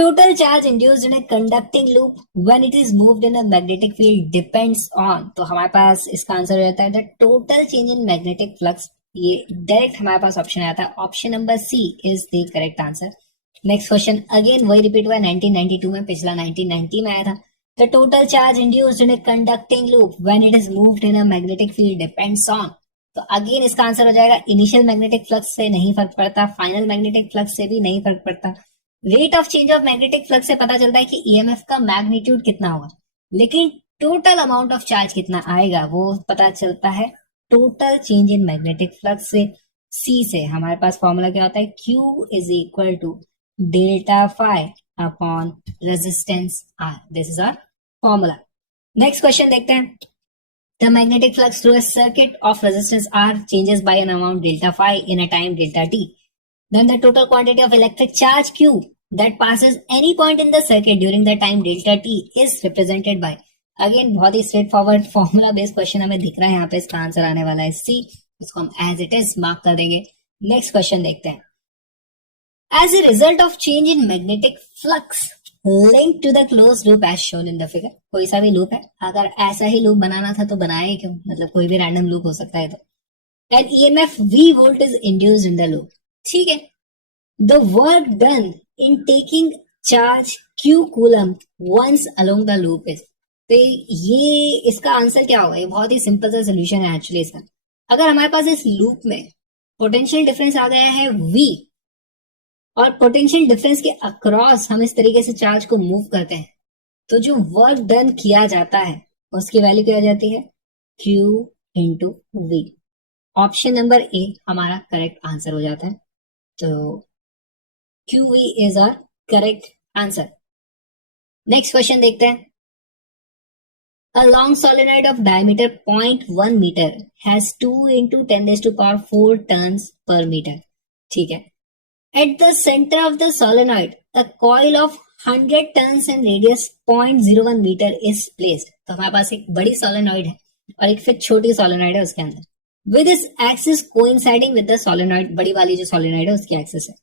total charge induced in a conducting loop when it is moved in a magnetic field depends on, तो हमारे पास इसका answer हो जाता है the total change in magnetic flux. ये direct हमारे पास ऑप्शन आता है, option number C is the correct answer. Next question again वही रिपीट हुआ 1992 में, पिछला 1990 में आया था। The total charge induced in a conducting loop when it is moved in a magnetic field depends on, तो अगेन इसका आंसर हो जाएगा इनिशियल मैग्नेटिक फ्लक्स से नहीं फर्क पड़ता, फाइनल मैग्नेटिक फ्लक्स से भी नहीं फर्क पड़ता। Rate of change of magnetic flux से पता चलता है कि ईएमएफ का मैग्नीट्यूड कितना होगा, लेकिन टोटल अमाउंट ऑफ चार्ज कितना आएगा वो पता चलता है total change in magnetic flux से। सी से हमारे पास फॉर्मूला क्या होता है, Q is equal to delta phi upon resistance R। This is our formula. Next question देखते हैं। The magnetic flux through a circuit of resistance R changes by an amount delta phi in a time delta t। Then the total quantity of electric charge Q that passes any point in the circuit during the time delta t is represented by, again बहुत ही straightforward formula based question हमें दिख रहा है यहाँ पे, इसका answer आने वाला है सी। इसको हम एज इट इज मार्क कर देंगे। नेक्स्ट क्वेश्चन देखते हैं। As a result of change in magnetic flux link to the close loop as shown in the figure, कोई सा भी लूप है, अगर ऐसा ही लूप बनाना था तो बनाए क्यों, मतलब कोई भी रैंडम लूप हो सकता है। तो an EMF V volt is induced in the loop, ठीक है। The work done in taking charge Q coulomb once along the loop is, तो ये इसका आंसर क्या होगा, ये बहुत ही सिंपल सा सोल्यूशन है एक्चुअली इसका। अगर हमारे पास इस लूप में पोटेंशियल डिफरेंस आ गया है V और पोटेंशियल डिफरेंस के अक्रॉस हम इस तरीके से चार्ज को मूव करते हैं, तो जो वर्क डन किया जाता है उसकी वैल्यू क्या हो जाती है, Q into V। Option number A हमारा करेक्ट आंसर हो जाता है, तो QV is our correct answer. Next question देखते हैं। A long solenoid of diameter 0.1 meter has 2 into 10 raised to power 4 turns per meter, ठीक है। At the center of the solenoid, a coil of 100 turns and radius 0.01 meter is placed। तो हमारे पास एक बड़ी solenoid है और एक फिर छोटी solenoid है उसके अंदर, with its axis coinciding with the solenoid, बड़ी वाली जो solenoid है उसकी axis है।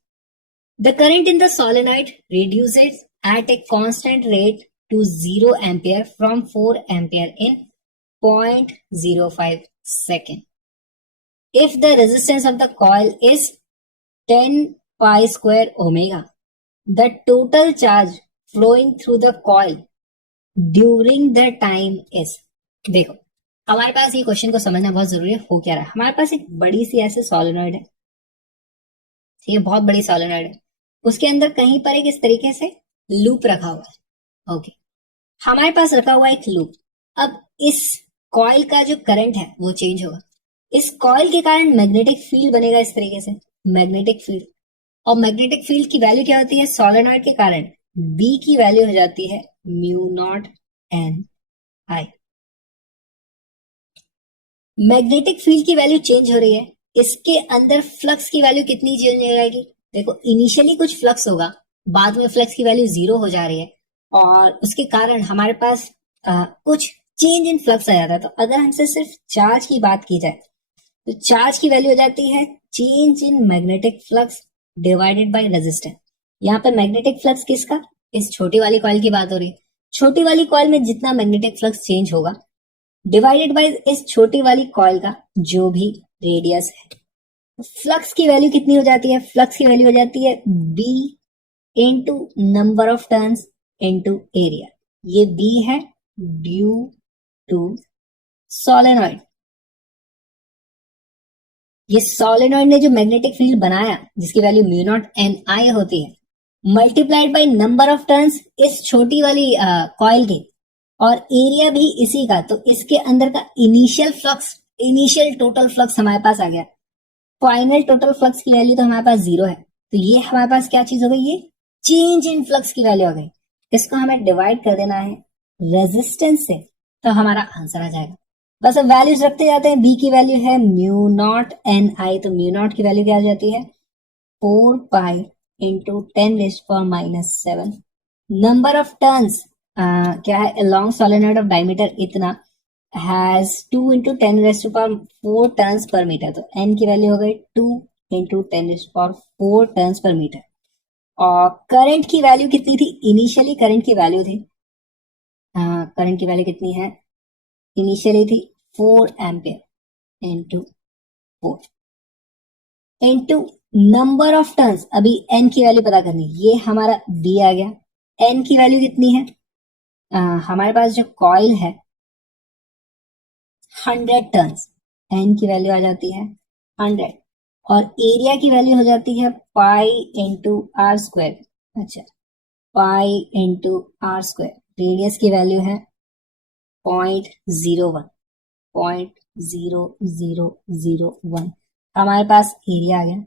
The current in the solenoid reduces at a constant rate to 0 ampere from 4 ampere in 0.05 second. If the resistance of the coil is 10 pi square omega, the total charge flowing through the coil during the time is, देखो हमारे पास ये question को समझना बहुत जरूरी है। हो क्या रहा है, हमारे पास एक बड़ी सी ऐसे सोलेनॉइड है, ठीक है, बहुत बड़ी सोलेनॉइड है, उसके अंदर कहीं पर एक इस तरीके से लूप रखा हुआ है। ओके, हमारे पास रखा हुआ एक लूप। अब इस कॉइल का जो करंट है वो चेंज होगा, इस कॉइल के कारण मैग्नेटिक फील्ड बनेगा इस तरीके से, मैग्नेटिक फील्ड। और मैग्नेटिक फील्ड की वैल्यू क्या होती है, सोलेनॉइड के कारण B की वैल्यू हो जाती है mu not an I. Magnetic field की वैल्यू चेंज हो रही है, इसके अंदर फ्लक्स की वैल्यू कितनी चेंज हो जाएगी, देखो इनिशियली कुछ फ्लक्स होगा, बाद में फ्लक्स की वैल्यू 0 हो जा रही है और उसके कारण हमारे पास कुछ चेंज इन फ्लक्स आ जाता है। तो अगर हमसे सिर्फ चार्ज की बात की जाए तो चार्ज की वैल्यू हो जाती है change in magnetic flux divided by resistance. यहाँ पे मैग्नेटिक फ्लक्स किसका, इस छोटी वाली कॉइल की बात हो रही है। छोटी वाली कॉइल में जितना मैग्नेटिक फ्लक्स चेंज होगा डिवाइडेड बाय इस छोटी वाली कॉइल का जो भी रेडियस है। फ्लक्स की वैल्यू कितनी हो जाती है, फ्लक्स की वैल्यू हो जाती है B into number of turns into area. ये B है ड्यू टू सोलेनॉइड। ये सोलेनॉइड ने जो मैग्नेटिक फील्ड बनाया जिसकी वैल्यू म्यू नॉट एन आई होती है, multiplied by number of turns इस छोटी वाली कॉइल की और एरिया भी इसी का, तो इसके अंदर का initial flux, initial total flux हमारे पास आ गया। फाइनल टोटल फ्लक्स की वैल्यू तो हमारे पास 0 है, तो ये हमारे पास क्या चीज हो गई, ये चेंज इन फ्लक्स की वैल्यू हो गई। इसको हमें डिवाइड कर देना है रेजिस्टेंस से, तो हमारा आंसर आ जाएगा। बस अब वैल्यूज रखते जाते हैं। B की वैल्यू है म्यू नॉट एन आई, तो म्यू नॉट की वैल्यू क्या आ जाती है 4 pi into 10⁻⁻⁷। Number of turns क्या है, लॉन्ग सोलेनॉइड ऑफ डायमीटर इतना has 2 into 10 raised to power 4 turns per meter, तो n की वैल्यू हो गई 2 into 10 raised to power 4 turns per meter। और करंट की वैल्यू कितनी थी? इनिशियली करंट की वैल्यू थी, करंट की वैल्यू कितनी है? इनिशियली थी 4 ampere into 4 into number of turns. अभी एन की वैल्यू पता करनी, ये हमारा बी आ गया। एन की वैल्यू कितनी है? हमारे पास जो कॉइल है 100 टर्न्स, एन की वैल्यू आ जाती है 100, और एरिया की वैल्यू हो जाती है पाई इंटू आर स्क्वायर। अच्छा, pi into R square. Radius की वैल्यू है 0.01, 0.0001। हमारे पास एरिया आ गया,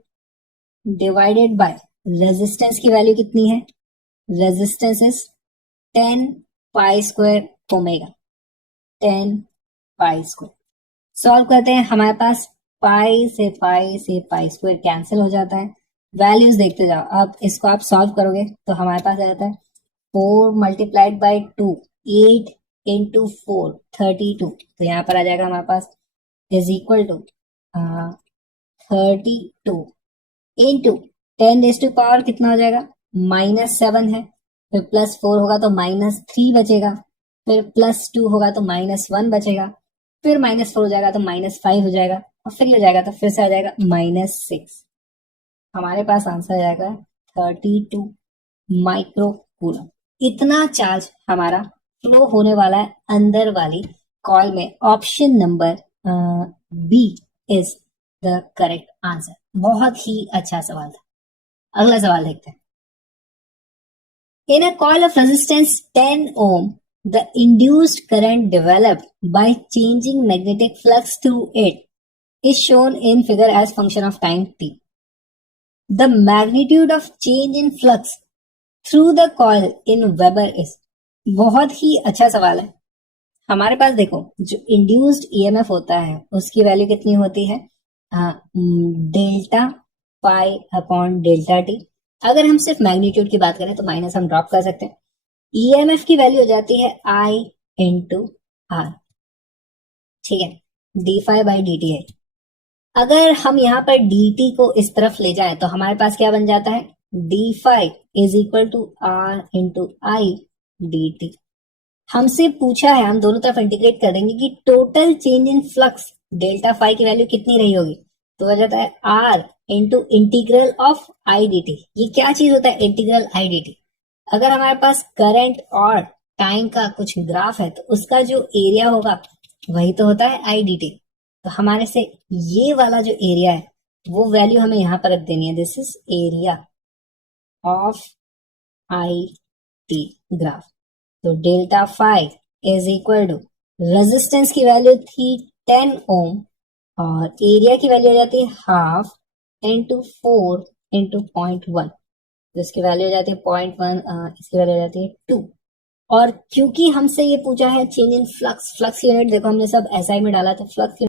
डिवाइडेड बाय रेजिस्टेंस की वैल्यू कितनी है? Resistance is 10 pi square omega, 10 pi square. Solve करते हैं, हमारे पास पाई से पाई स्क्वायर कैंसिल हो जाता है। वैल्यूज देखते जाओ, अब इसको आप सॉल्व करोगे तो हमारे पास आ जाता है 4 मल्टीप्लाइड बाई 2, 8 इंटू 4 32। तो यहाँ पर आ जाएगा हमारे पास is equal to 32 into 10 raise to power कितना हो जाएगा? -7 है, फिर +4 होगा तो -3 बचेगा, फिर +2 होगा तो -1 बचेगा, फिर -4 हो जाएगा तो -5 हो जाएगा, और फिर हो जाएगा तो फिर से आ जाएगा -6। हमारे पास आंसर आ जाएगा 32 माइक्रो कूलम। इतना चार्ज हमारा फ्लो होने वाला है अंदर वाली कॉइल में। Option number B is the correct answer. बहुत ही अच्छा सवाल था। अगला सवाल देखते हैं। In a coil of resistance 10 ohm, the induced current developed by changing magnetic flux through it is shown in figure as function of time t. The magnitude of change in flux through the coil in Weber is। बहुत ही अच्छा सवाल है। हमारे पास देखो, जो induced EMF होता है उसकी वैल्यू कितनी होती है? Delta pi upon delta T. अगर हम सिर्फ मैग्नीट्यूड की बात करें तो माइनस हम ड्रॉप कर सकते हैं। ईएमएफ की वैल्यू हो जाती है आई इंटू आर, ठीक है, d phi by d t है। अगर हम यहाँ पर dt को इस तरफ ले जाए तो हमारे पास क्या बन जाता है? D phi is equal to R into I d t. हमसे पूछा है, हम दोनों तरफ इंटीग्रेट कर देंगे कि total change in flux delta phi की वैल्यू कितनी रही होगी। तो हो जाता है R into integral of I d t. ये क्या चीज होता है? Integral I d t. अगर हमारे पास करंट और टाइम का कुछ ग्राफ है तो उसका जो एरिया होगा वही तो होता है आई डी टी। तो हमारे से ये वाला जो एरिया है वो वैल्यू हमें यहां पर रख देनी है। This is area of I T graph. तो delta phi is equal to, resistance की वैल्यू थी 10 ओम और एरिया की वैल्यू हो जाती है हाफ इंटू 4 इंटू 0.1। तो इसकी वैल्यू हो जाती है 0.1, इसकी वैल्यू हो जाती है 2। और क्योंकि हमसे ये पूछा है change in flux, flux unit देखो हमने सब एसआई में डाला, तो फ्लक्स